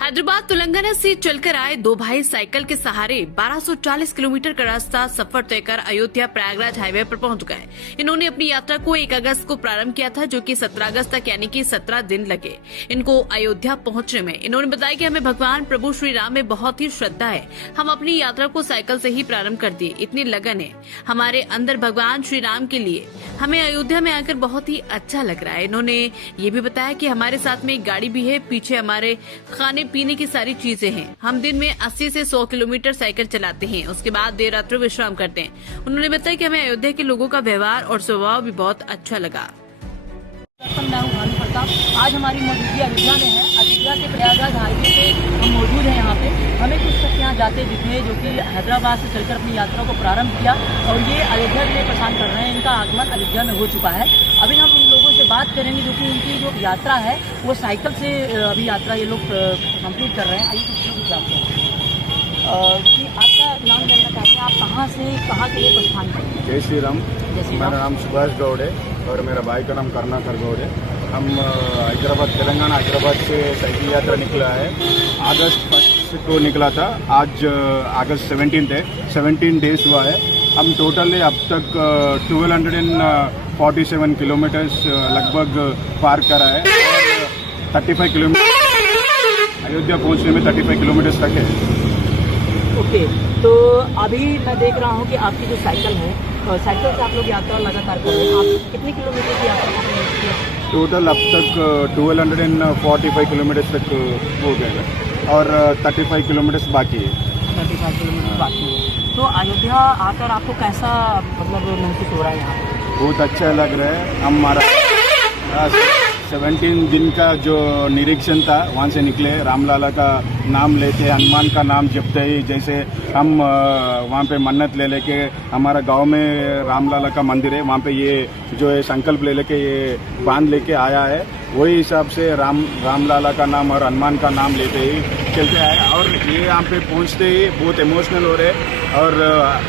हैदराबाद तेलंगाना से चलकर आए दो भाई साइकिल के सहारे 1240 किलोमीटर का रास्ता सफर तय कर अयोध्या प्रयागराज हाईवे पर पहुंच गए। इन्होंने अपनी यात्रा को 1 अगस्त को प्रारंभ किया था, जो कि 17 अगस्त तक यानी कि 17 दिन लगे इनको अयोध्या पहुंचने में। इन्होंने बताया कि हमें भगवान प्रभु श्री राम में बहुत ही श्रद्धा है, हम अपनी यात्रा को साइकिल से ही प्रारंभ कर दिए। इतनी लगन है हमारे अंदर भगवान श्री राम के लिए, हमें अयोध्या में आकर बहुत ही अच्छा लग रहा है। इन्होंने ये भी बताया कि हमारे साथ में एक गाड़ी भी है, पीछे हमारे खाने पीने की सारी चीजें हैं। हम दिन में 80 से 100 किलोमीटर साइकिल चलाते हैं, उसके बाद देर रात्रि विश्राम करते हैं। उन्होंने बताया कि हमें अयोध्या के लोगों का व्यवहार और स्वभाव भी बहुत अच्छा लगा। मैं हूँ भानु प्रताप। आज हमारी मौजूदगी अयोध्या में है। अयोध्या के प्रयागराज हाईवे पे हम मौजूद हैं। यहाँ पे हमें कुछ शख्स यहाँ जाते दिखे जो कि हैदराबाद से चलकर अपनी यात्रा को प्रारंभ किया और ये अयोध्या के लिए प्रस्थान कर रहे हैं। इनका आगमन अयोध्या में हो चुका है। अभी हम इन लोगों से बात करेंगे जो कि इनकी जो यात्रा है वो साइकिल से अभी यात्रा ये लोग कंप्लीट कर रहे हैं। आइए कुछ जानते हैं कि आपका नाम जानना चाहते हैं, आप कहाँ के लिए प्रस्थान करें? जय श्री राम। मेरा नाम सुभाष गौड़ है और मेरा भाई का नाम करुणाकर गौड़ है। हम हैदराबाद तेलंगाना हैदराबाद से साइकिल यात्रा निकला है। अगस्त 1 को निकला था, आज अगस्त 17 है। 17 डेज हुआ है। हम टोटली अब तक 1247 किलोमीटर्स लगभग पार करा है और 35 किलोमीटर अयोध्या पहुंचने में 35 किलोमीटर्स तक है। ओके, तो अभी मैं देख रहा हूँ कि आपकी जो साइकिल है, साइकिल से आप लोग यात्रा लगातार कर रहे हैं। आप कितने किलोमीटर की यात्रा करते हैं? टोटल अब तक 1245 किलोमीटर्स तक हो गया और 35 किलोमीटर्स बाकी है। 35 किलोमीटर बाकी है। तो अयोध्या आकर आपको कैसा मतलब महसूस हो रहा है यहाँ पे? बहुत अच्छा लग रहा है। हमारा 17 दिन का जो निरीक्षण था वहाँ से निकले, रामलाला का नाम लेते, हनुमान का नाम जपते ही, जैसे हम वहाँ पे मन्नत ले लेके, हमारा गांव में रामलाला का मंदिर है, वहाँ पे ये जो है संकल्प ले लेके ये बांध लेके आया है। वही हिसाब से रामलाला का नाम और हनुमान का नाम लेते ही चलते आए और ये यहाँ पे पहुँचते ही बहुत इमोशनल हो रहे और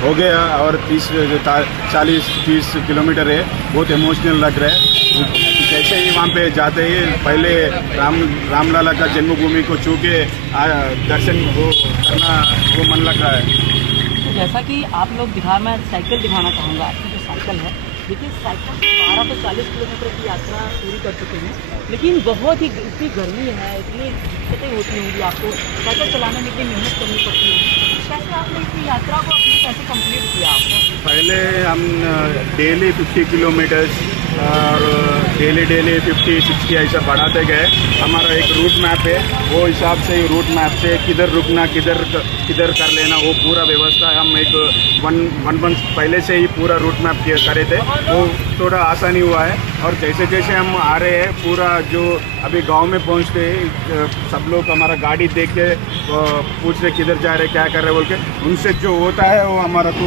हो गया और 40-30 किलोमीटर है, बहुत इमोशनल लग रहा है। जैसे ही वहाँ पे जाते ही पहले रामलाला का जन्मभूमि को छू के दर्शन करना वो मन लग रहा है। तो जैसा कि आप लोग मैं साइकिल दिखाना चाहूँगा। आपकी जो साइकिल है, देखिए साइकिल 1240 किलोमीटर की यात्रा पूरी कर चुके हैं, लेकिन बहुत ही इतनी गर्मी है, इतनी दिक्कतें होती होंगी आपको, साइकिल चलाने में इतनी मेहनत करनी पड़ती होगी। कैसे आपने इतनी यात्रा को अपनी कैसे कंप्लीट किया आपने? पहले हम डेली 50 किलोमीटर्स और डेली 50-60 ऐसा बढ़ाते गए। हमारा एक रूट मैप है, वो हिसाब से ही रूट मैप से किधर रुकना किधर कर लेना वो पूरा व्यवस्था हम एक वन मंथ पहले से ही पूरा रूट मैप करे थे। वो थोड़ा आसानी हुआ है और जैसे जैसे हम आ रहे हैं पूरा जो अभी गांव में पहुंचते सब लोग हमारा गाड़ी देख के पूछ रहे किधर जा रहे क्या कर रहे बोल के, उनसे जो होता है वो हमारा को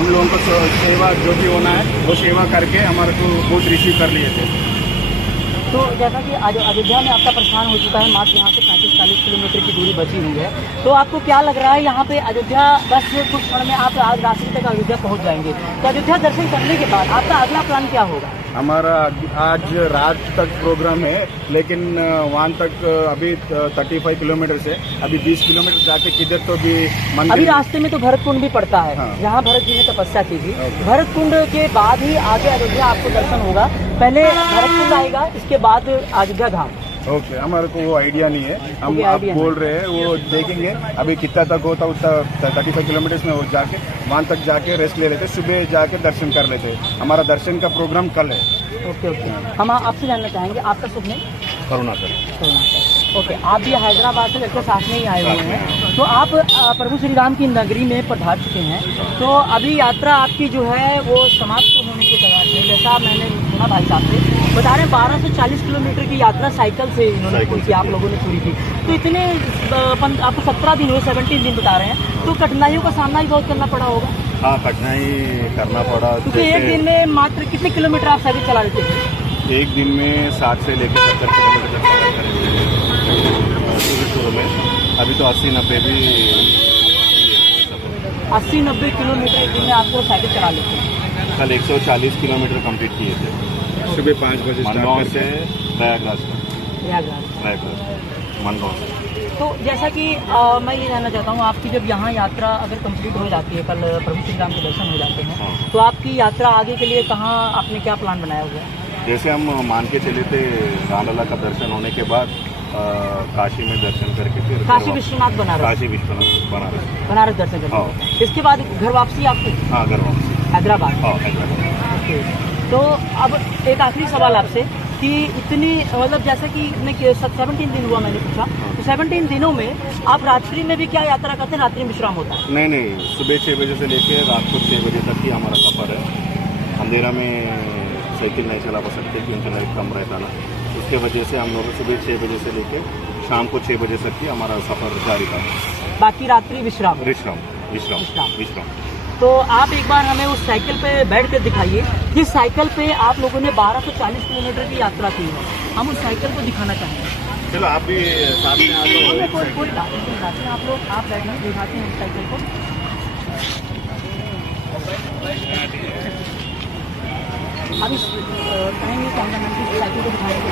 उन लोगों को सेवा जो भी होना है वो सेवा करके हमारे को बहुत रिसीव कर लिए थे। तो जैसा कि अयोध्या में आपका प्रस्थान हो चुका है, मात्र यहाँ से 35-40 किलोमीटर की दूरी बची हुई है, तो आपको क्या लग रहा है यहाँ पे अयोध्या बस कुछ क्षण में आप आज रात्रि तक अयोध्या पहुँच जाएंगे, तो अयोध्या दर्शन करने के बाद आपका अगला प्लान क्या होगा? हमारा आज रात तक प्रोग्राम है, लेकिन वहाँ तक अभी 35 किलोमीटर से अभी 20 किलोमीटर जाके किधर तो भी मंदिर, अभी रास्ते में तो भरत कुंड भी पड़ता है। हाँ। जहाँ भरत जी ने तपस्या की थी। भरत कुंड के बाद ही आगे अयोध्या आपको दर्शन होगा। पहले भरत कुंड आएगा, इसके बाद अयोध्या धाम। ओके, हमारे को वो आइडिया नहीं है, हम आप बोल रहे हैं वो देखेंगे अभी कितना तक होता उतना 35 किलोमीटर में वो जाके वहाँ तक जाके रेस्ट ले लेते, सुबह जाके दर्शन कर लेते। हमारा दर्शन का प्रोग्राम कल है। ओके, हम आपसे जानना चाहेंगे आपका शुभ नाम? करुणाकर। ओके, आप भी हैदराबाद से लड़के साथ में ही आए हुए हैं, तो आप प्रभु श्री राम की नगरी में पधार चुके हैं, तो अभी यात्रा आपकी जो है वो समाप्त होने के तैयार है। जैसा मैंने सुना भाई साहब से बता रहे हैं 1240 किलोमीटर की यात्रा साइकिल से इन्होंने पूरी आप लोगों ने पूरी की, तो इतने आपको 17 दिन हुए, 17 दिन बता रहे हैं, तो कठिनाइयों का सामना भी बहुत करना पड़ा होगा? हाँ, कठिनाई करना पड़ा, क्योंकि एक दिन में मात्र कितने किलोमीटर आप साइकिल चला लेते थे? एक दिन में 60 से लेकर 70 किलोमीटर तक शुरू में। अभी तो 80-90 भी 80-90 किलोमीटर एक दिन में आपको साइकिल चला लेते हैं। कल 140 किलोमीटर कंप्लीट किए थे सुबह 5 बजे से प्रयागराज। मनगांव से। तो जैसा कि मैं ये जानना चाहता हूँ, आपकी जब यहाँ यात्रा अगर कंप्लीट हो जाती है, कल प्रभु श्री राम के दर्शन हो जाते हैं, हाँ। तो आपकी यात्रा आगे के लिए कहाँ आपने क्या प्लान बनाया हुआ है? जैसे हम मान के चले थे रामलला का दर्शन होने के बाद काशी में दर्शन करके फिर काशी विश्वनाथ बनारस, काशी विश्वनाथ बनारस बनारस दर्शन करके, हाँ। इसके बाद घर वापसी आपकी हाँ घर वापसी हैदराबाद। हाँ हैदराबाद। ओके, तो अब एक आखिरी सवाल आपसे कि इतनी मतलब जैसा कि 17 दिन हुआ मैंने पूछा, तो 17 दिनों में आप रात्रि में भी क्या यात्रा करते हैं? रात्रि में विश्राम होता है? नहीं, सुबह 6 बजे से लेके रात को 6 बजे तक ही हमारा सफ़र है। अंधेरा में साइकिल नहीं चला सकते क्योंकि लाइट कम रहता ना, उसके वजह से हम लोग सुबह 6 बजे से लेके शाम को 6 बजे तक ही हमारा सफ़र जारी था। बाकी रात्रि विश्राम। विश्राम विश्राम विश्राम। विश्राम। तो आप एक बार हमें उस साइकिल पे बैठ कर दिखाइए, जिस साइकिल पे आप लोगों ने 1240 किलोमीटर की यात्रा की है, हम उस साइकिल को दिखाना चाहेंगे। चलो आप भी साथ में आ जाओ। कोई बात नहीं, आप लोग आप बैठना, दिखाते हैं उस साइकिल को। अब इस कहेंगे कैमरामैन की साइकिल को दिखाएंगे।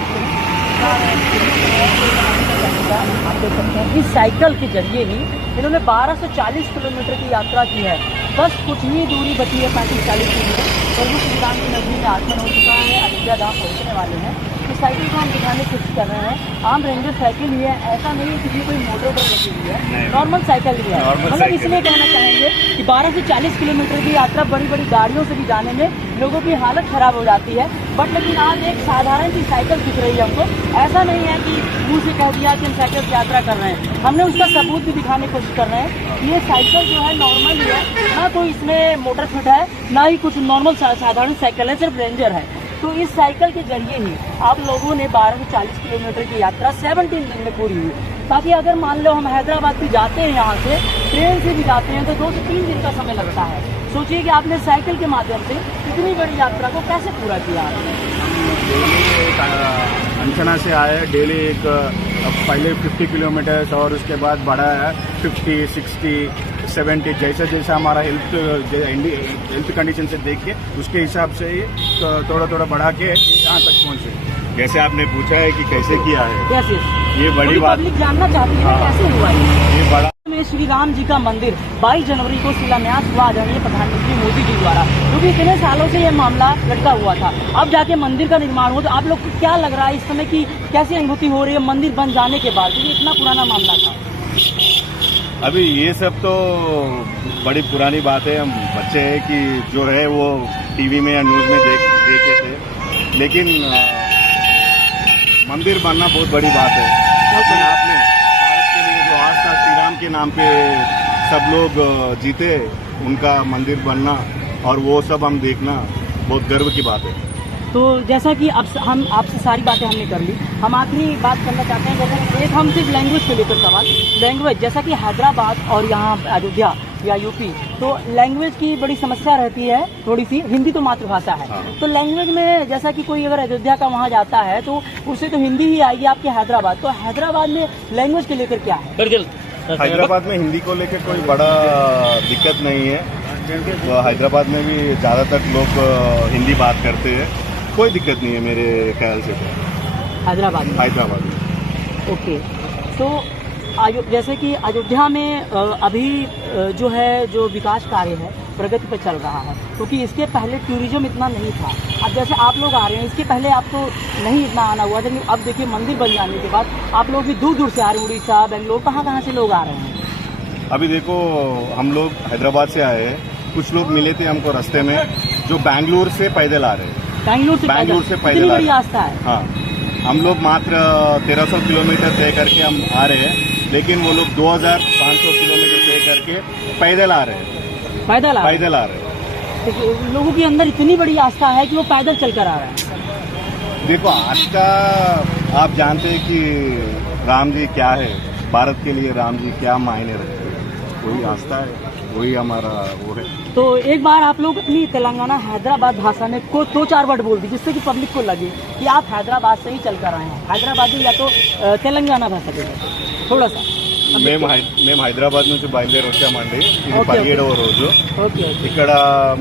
आप देख सकते हैं इस साइकिल के जरिए ही इन्होंने 1240 किलोमीटर की यात्रा की है। बस कुछ ही दूरी बची है, 35-40 किलोमीटर, प्रभु श्री राम की नगरी में आगमन हो चुका है, अयोध्या धाम पहुँचने वाले हैं। तो साइकिल को हम दिखाने की कोशिश कर रहे हैं। आम रेंजर साइकिल ही है, ऐसा नहीं है किसी कोई मोटर पर रखी हुई है, नॉर्मल साइकिल ही है। मतलब इसलिए कहना चाहेंगे कि 12 से 40 किलोमीटर की यात्रा बड़ी बड़ी गाड़ियों से भी जाने में लोगों की हालत खराब हो जाती है, बट लेकिन आज एक साधारण सी साइकिल दिख रही है हमको। ऐसा नहीं है कि मुँह से कह दिया कि हम साइकिल से यात्रा कर रहे हैं, हमने उसका सबूत भी दिखाने की कोशिश कर रहे हैं। ये साइकिल जो है नॉर्मल ही है, ना कोई इसमें मोटर फिट है, ना ही कुछ नॉर्मल साधारण साइकिल है, सिर्फ रेंजर है। तो इस साइकिल के जरिए ही आप लोगों ने 12 से 40 किलोमीटर की यात्रा 17 दिन में पूरी हुई। ताकि अगर मान लो हम हैदराबाद भी जाते हैं, यहाँ से ट्रेन से भी जाते हैं, तो 2 से 3 दिन का समय लगता है। सोचिए कि आपने साइकिल के माध्यम से इतनी बड़ी यात्रा को कैसे पूरा किया आपने? अंचना से आए डेली एक पहले 50 किलोमीटर्स और उसके बाद बढ़ा है 50, 60, 70, जैसा जैसा हमारा हेल्थ कंडीशन से देख के उसके हिसाब से ही थोड़ा थोड़ा बढ़ा के यहाँ तक पहुँचे। जैसे आपने पूछा है कि कैसे किया है, कैसे ये बड़ी बात पब्लिक जानना चाहती है कैसे हुआ ये बड़ा में श्री राम जी का मंदिर 22 जनवरी को शिलान्यास हुआ आदरणीय प्रधानमंत्री मोदी जी द्वारा, क्योंकि इतने सालों से यह मामला लटका हुआ था। अब जाके मंदिर का निर्माण हुआ, तो आप लोग को क्या लग रहा है इस समय की कैसी अनुभूति हो रही है मंदिर बन जाने के बाद, क्योंकि इतना पुराना मामला था? अभी ये सब तो बड़ी पुरानी बात है। हम बच्चे हैं कि जो है वो टीवी में या न्यूज़ में देखे थे, लेकिन मंदिर बनना बहुत बड़ी बात है। अपने आप में भारत के लिए जो आस्था श्री राम के नाम पे सब लोग जीते, उनका मंदिर बनना और वो सब हम देखना बहुत गर्व की बात है। तो जैसा कि अब हम आपसे सारी बातें हमने कर ली, हम आखिरी बात करना चाहते हैं। जैसे एक हम सिर्फ लैंग्वेज को लेकर सवाल, लैंग्वेज जैसा कि हैदराबाद और यहाँ अयोध्या या यूपी, तो लैंग्वेज की बड़ी समस्या रहती है थोड़ी सी। हिंदी तो मातृभाषा है, तो लैंग्वेज में जैसा कि कोई अगर अयोध्या का वहाँ जाता है तो उसे तो हिंदी ही आएगी आपके हैदराबाद, तो हैदराबाद में लैंग्वेज के लेकर क्या है? हैदराबाद में हिंदी को लेकर कोई बड़ा दिक्कत नहीं है, तो हैदराबाद में भी ज़्यादातर लोग हिंदी बात करते हैं, कोई दिक्कत नहीं है मेरे ख्याल से। हैदराबाद में ओके। तो जैसे कि अयोध्या में अभी जो है जो विकास कार्य है प्रगति पर चल रहा है, क्योंकि इसके पहले टूरिज्म इतना नहीं था। अब जैसे आप लोग आ रहे हैं, इसके पहले आपको नहीं इतना आना हुआ था, लेकिन अब देखिए मंदिर बन जाने के बाद आप लोग भी दूर दूर से आ रहे हैं, उड़ीसा, बेंगलोर, कहाँ से लोग आ रहे हैं? अभी देखो हम लोग हैदराबाद से आए हैं, कुछ लोग मिले थे हमको रास्ते में जो बैंगलोर से पैदल आ रहे हैं। बैंगलोर से पैदल बड़ी आस्था है। हाँ, हम लोग मात्र 1300 किलोमीटर तय करके हम आ रहे हैं, लेकिन वो लोग 2500 किलोमीटर तय करके पैदल आ रहे हैं। पैदल आ रहे हैं। तो लोगों के अंदर इतनी बड़ी आस्था है कि वो पैदल चलकर आ रहा है। देखो आस्था, आप जानते हैं कि राम जी क्या है, भारत के लिए राम जी क्या मायने रखते हैं, वही आस्था है, वही हमारा वो है। तो एक बार आप लोग अपनी तेलंगाना हैदराबाद भाषा में को 2-4 वर्ड बोल दी, जिससे कि पब्लिक को लगे कि आप हैदराबाद से ही चल कर आए हैं, हैदराबादी या तो तेलंगाना भाषा के थोड़ा सा। మేము హైదరాబాద్ నుంచి బయలుదేరి వచ్చామండి. ఇది 17వ రోజు. ఓకే ఇక్కడ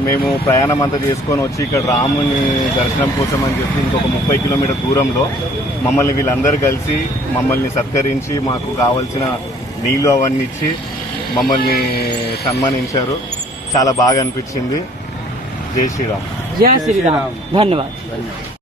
మేము ప్రయాణం అంతా చేసుకొని వచ్చి ఇక్కడ రాముని దర్శనం కోసం అని చెప్పి ఇంకొక 30 కిలోమీటర్ దూరంలో మమ్మల్ని వీళ్ళందరూ కలిసి మమ్మల్ని సత్కరించి మాకు కావాల్సిన నీళ్లు అవన్నీ ఇచ్చి మమ్మల్ని సన్మానించారు. చాలా బాగా అనిపించింది. జై శ్రీరామ్. जय श्री राम. धन्यवाद.